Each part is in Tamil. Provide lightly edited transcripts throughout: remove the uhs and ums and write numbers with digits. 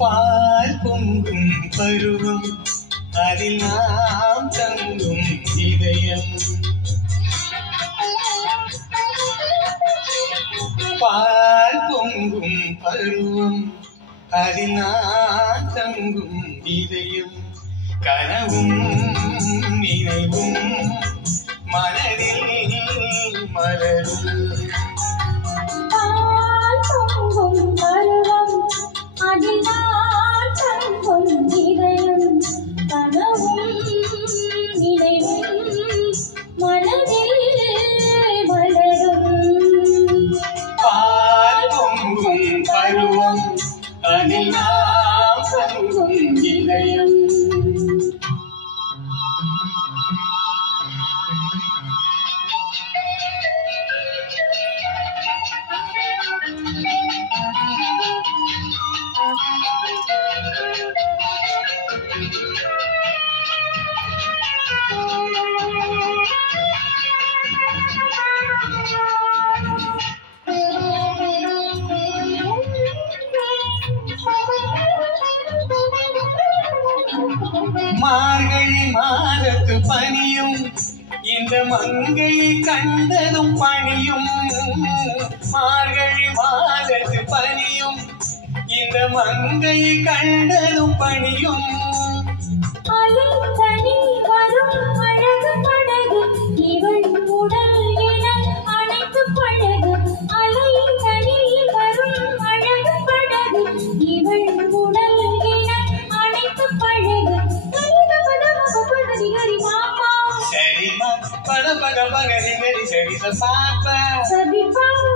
பால் பொங்கும் பருவம் அதில் நாம் தங்கும் இதயம். பால் பொங்கும் பருவம் அதில் நாம் தங்கும் இதயம். கனவும் நினைவும் மனதில் மலரும். பருவம் அதில் நாம் தங்கும் இதயம். மார்கழி மாதத்து பனியும் இந்த மங்கையை கண்டதும் பனியும். மார்கழி மாதத்து பனியும் இந்த மங்கையை கண்டதும் பனியும்.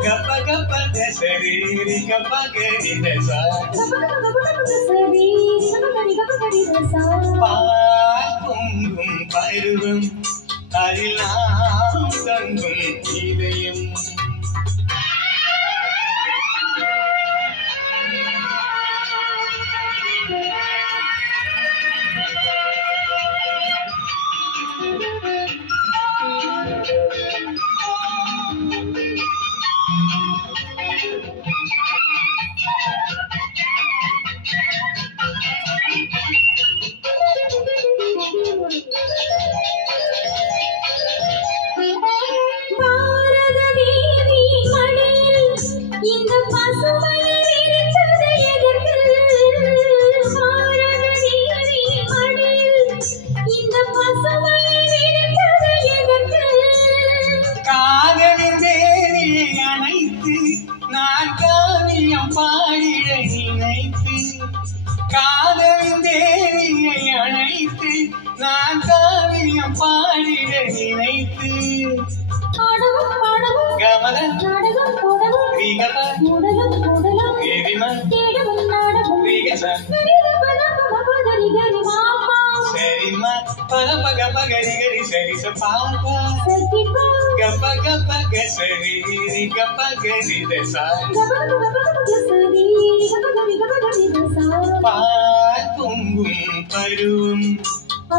Gappa gappa de sari gappa gari de sa. Paal pongum paruvum adil naam thangum idayam. பாடிட நினைத்து காதலின் தேவியை அணைத்து நான் காவியம் பாடிட நினைத்து கமலன் சரிம்மா பதப்ப கப்ப கரி கரி சரி பாப்பா கப்ப கப்ப கசரி கப்ப கரி தசா. பால் பொங்கும் பருவம்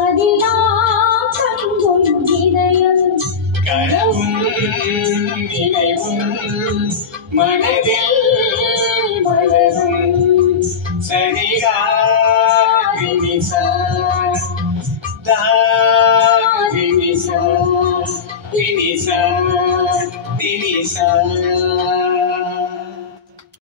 அதில் நாம் தங்கும் இதயம். கனவும் நினைவும் மனதில் மலரும். சரிகா வினிசா வினிசா வினிசா வினிசா.